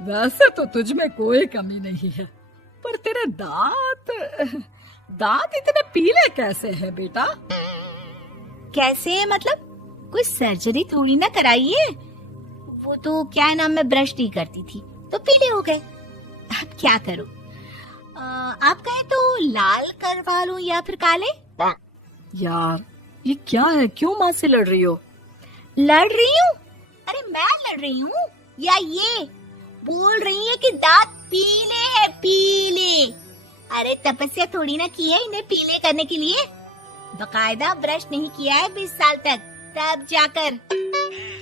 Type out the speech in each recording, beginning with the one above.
वैसे तो तुझ में कोई कमी नहीं है, पर तेरे दांत दांत इतने पीले कैसे हैं बेटा? कैसे मतलब? कोई सर्जरी थोड़ी ना कराई है। वो तो क्या नाम, मैं ब्रश नहीं करती थी तो पीले हो गए। अब क्या करूं? आप कहें तो लाल करवा लूं या फिर काले? यार ये क्या है, क्यों माँ से लड़ रही हो? लड़ रही हूँ? अरे मैं लड़ रही हूँ या ये बोल रही है कि दांत पीले हैं, पीले। अरे तपस्या थोड़ी ना की है इन्हें पीले करने के लिए। बकायदा ब्रश नहीं किया है 20 साल तक, तब जाकर।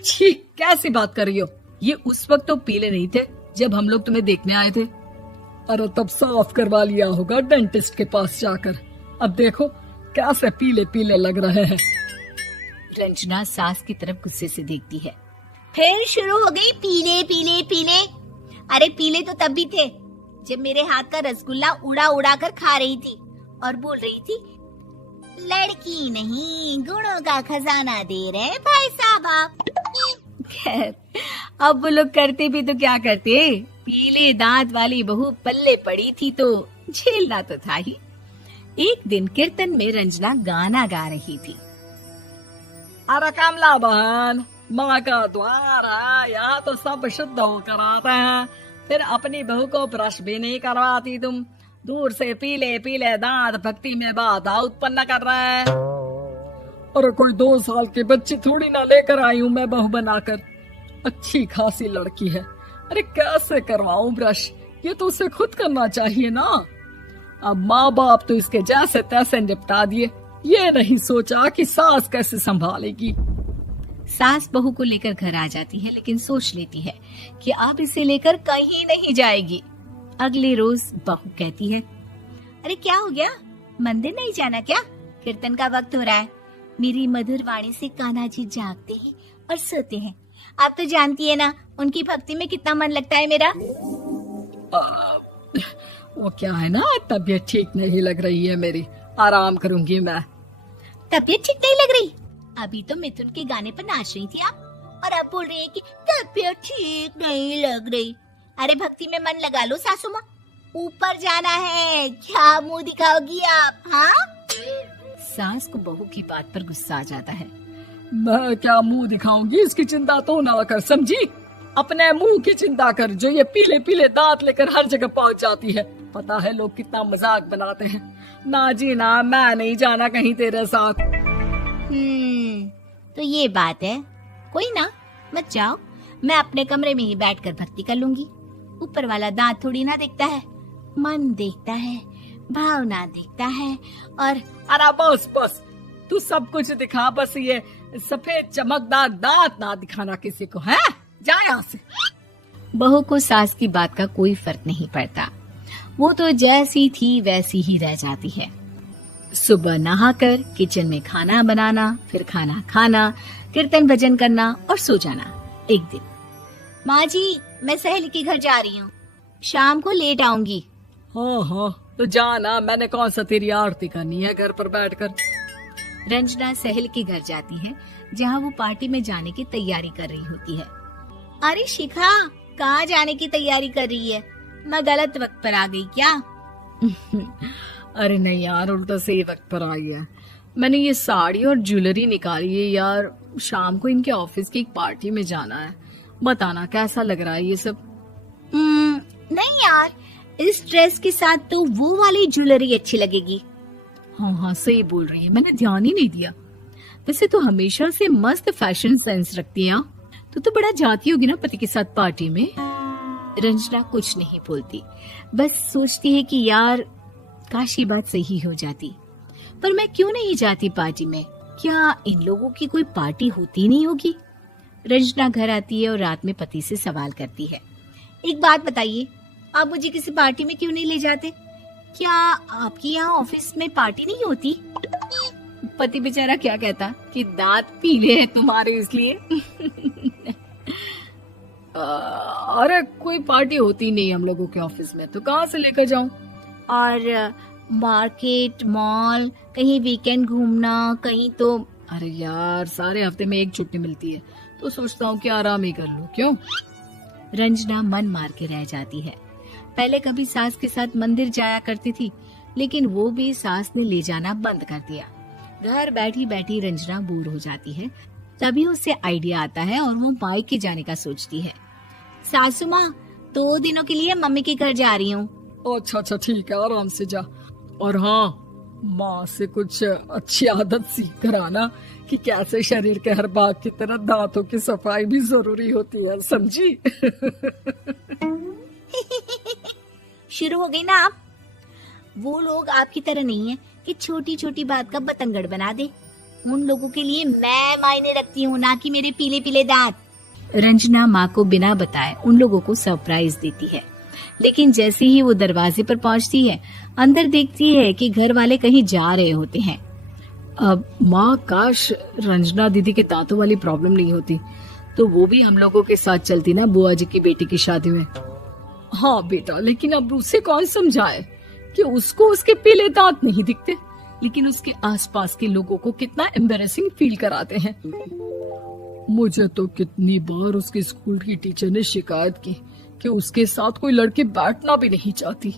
छी, कैसी बात कर रही हो? ये उस वक्त तो पीले नहीं थे जब हम लोग तुम्हें देखने आए थे। अरे तब साफ करवा लिया होगा डेंटिस्ट के पास जाकर। अब देखो कैसे पीले पीले लग रहे हैं। रंजना सास की तरफ गुस्से से देखती है। फिर शुरू हो गई पीले पीले पीले। अरे पीले तो तब भी थे जब मेरे हाथ का रसगुल्ला उड़ा उड़ा कर खा रही थी और बोल रही थी, लड़की नहीं गुणों का खजाना दे रहे भाई साहब आप। खैर अब वो लोग करते भी तो क्या करते, पीले दांत वाली बहू पल्ले पड़ी थी तो झेलना तो था ही। एक दिन कीर्तन में रंजना गाना गा रही थी। अरे कमला बहन, माँ का द्वार है, यहाँ तो सब शुद्ध होकर आते हैं, फिर अपनी बहू को ब्रश भी नहीं करवाती तुम। दूर से पीले पीले दांत भक्ति में बाधा उत्पन्न कर रहे हैं। अरे कोई 2 साल की बच्ची थोड़ी ना लेकर आई हूँ मैं बहू बनाकर। अच्छी खासी लड़की है, अरे कैसे करवाऊं ब्रश? ये तो उसे खुद करना चाहिए ना। अब माँ बाप तो इसके जैसे तैसे निपटा दिए, ये नहीं सोचा कि सास कैसे संभालेगी। सास बहू को लेकर घर आ जाती है, लेकिन सोच लेती है कि अब इसे लेकर कहीं नहीं जाएगी। अगले रोज बहू कहती है, अरे क्या हो गया, मंदिर नहीं जाना क्या? कीर्तन का वक्त हो रहा है। मेरी मधुर वाणी से कान्हा जी जागते हैं और सोते हैं। आप तो जानती है ना उनकी भक्ति में कितना मन लगता है मेरा। वो क्या है ना, तबीयत ठीक नहीं लग रही है मेरी, आराम करूंगी मैं। तबीयत ठीक नहीं लग रही? अभी तो मिथुन के गाने पर नाच रही थी आप, और अब बोल रही है कि तबीयत ठीक नहीं लग रही। अरे भक्ति में मन लगा लो सासू माँ, ऊपर जाना है, क्या मुंह दिखाओगी आप? हाँ? सास को बहू की बात पर गुस्सा आ जाता है। मैं क्या मुंह दिखाऊंगी, इसकी चिंता तो ना कर, समझी? अपने मुंह की चिंता कर, जो ये पीले पीले दांत लेकर हर जगह पहुंच जाती है। पता है लोग कितना मजाक बनाते हैं। ना जी ना, मैं नहीं जाना कहीं तेरे साथ। तो ये बात है। कोई ना, मत जाओ, मैं अपने कमरे में ही बैठकर भक्ति कर लूंगी। ऊपर वाला दांत थोड़ी ना देखता है, मन देखता है, भावना देखता है। और अरे बस बस, तू सब कुछ दिखा, बस ये सफेद चमकदार दांत ना दिखाना किसी को, है? जा यहाँ से। बहू को सास की बात का कोई फर्क नहीं पड़ता, वो तो जैसी थी वैसी ही रह जाती है। सुबह नहाकर किचन में खाना बनाना, फिर खाना खाना, कीर्तन भजन करना और सो जाना। एक दिन, माँ जी मैं सहेली के घर जा रही हूँ, शाम को लेट आऊंगी। हाँ हाँ तो जाना, मैंने कौन सा तेरी आरती करनी है घर पर बैठकर। रंजना सहेली के घर जाती है, जहाँ वो पार्टी में जाने की तैयारी कर रही होती है। अरे शिखा, कहाँ जाने की तैयारी कर रही है? मैं गलत वक्त पर आ गई क्या? अरे नहीं यार, उल्टा सही वक्त पर आई है। मैंने ये साड़ी और ज्वेलरी निकाली है यार, शाम को इनके ऑफिस की एक पार्टी में जाना है। बताना कैसा लग रहा है ये सब? नहीं यार, इस ड्रेस के साथ तो वो वाली ज्वेलरी अच्छी लगेगी। हाँ हाँ सही बोल रही है, मैंने ध्यान ही नहीं दिया। वैसे तो हमेशा से मस्त फैशन सेंस रखती है। तो बड़ा जाती होगी ना पति के साथ पार्टी में। रंजना कुछ नहीं बोलती, बस सोचती है कि यार काश ये बात सही हो जाती, पर मैं क्यों नहीं जाती पार्टी में? क्या इन लोगों की कोई पार्टी होती नहीं होगी? रंजना घर आती है और रात में पति से सवाल करती है, एक बात बताइए, आप मुझे किसी पार्टी में क्यों नहीं ले जाते? क्या आपके यहाँ ऑफिस में पार्टी नहीं होती? पति बेचारा क्या कहता कि दांत पीले हैं तुम्हारे इसलिए। अरे कोई पार्टी होती नहीं हम लोगों के ऑफिस में, तो कहाँ से लेकर जाऊं? और मार्केट, मॉल, कहीं वीकेंड घूमना, कहीं तो। अरे यार सारे हफ्ते में एक छुट्टी मिलती है, तो सोचता हूँ कि आराम ही कर लूं। क्यों? रंजना मन मार के रह जाती है। पहले कभी सास के साथ मंदिर जाया करती थी, लेकिन वो भी सास ने ले जाना बंद कर दिया। घर बैठी बैठी रंजना बोर हो जाती है। तभी उसे आइडिया आता है और वो मायके जाने का सोचती है। सासू माँ, 2 दिनों के लिए मम्मी के घर जा रही हूँ। अच्छा ठीक है, आराम से जा। और हाँ, माँ से कुछ अच्छी आदत सीख कर आना कि कैसे शरीर के हर भाग की तरह दांतों की सफाई भी जरूरी होती है, समझी? शुरू हो गई ना आप। वो लोग आपकी तरह नहीं है कि छोटी छोटी बात का बतंगड़ बना दे। उन लोगों के लिए मैं मायने रखती हूँ, ना कि मेरे पीले पीले दांत। रंजना माँ को बिना बताए उन लोगों को सरप्राइज देती है, लेकिन जैसे ही वो दरवाजे पर पहुंचती है, अंदर देखती है कि घर वाले कहीं जा रहे होते हैं। अब माँ, काश रंजना दीदी के दांतों वाली प्रॉब्लम नहीं होती तो वो भी हम लोगों के साथ चलती ना बुआ जी की बेटी की शादी में। हाँ बेटा, लेकिन अब उसे कौन समझाए कि उसको उसके पीले दांत नहीं दिखते, लेकिन उसके आसपास के लोगों को कितना एम्बैरेसिंग फील कराते हैं। मुझे तो कितनी बार उसके स्कूल की टीचर ने शिकायत की कि उसके साथ कोई लड़की बैठना भी नहीं चाहती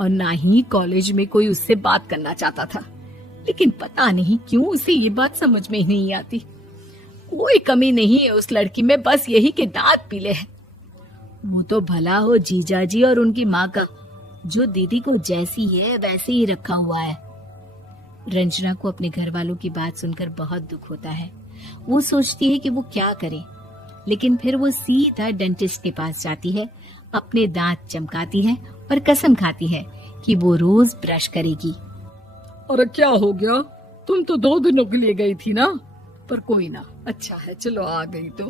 और ना ही कॉलेज में कोई उससे बात करना चाहता था, लेकिन पता नहीं क्यों उसे ये बात समझ में ही नहीं आती। कोई कमी नहीं है उस लड़की में, बस यही कि दांत पीले हैं। वो तो भला हो जीजा जी और उनकी माँ का, जो दीदी को जैसी है वैसे ही रखा हुआ है। रंजना को अपने घर वालों की बात सुनकर बहुत दुख होता है। वो सोचती है कि वो क्या करे, लेकिन फिर वो सीधा डेंटिस्ट के पास जाती है, अपने दांत चमकाती है और कसम खाती है कि वो रोज ब्रश करेगी। अरे क्या हो गया? तुम तो 2 दिनों के लिए गई थी ना, पर कोई ना, अच्छा है, चलो आ गई तो।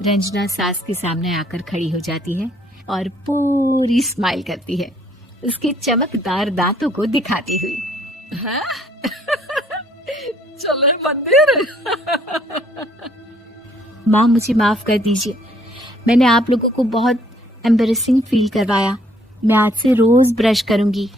रंजना सास के सामने आकर खड़ी हो जाती है और पूरी स्माइल करती है, उसके चमकदार दांतों को दिखाती हुई। हैं? चले मंदिर? माँ, मुझे माफ कर दीजिए, मैंने आप लोगों को बहुत एम्बैरेसिंग फील करवाया। मैं आज से रोज ब्रश करूंगी।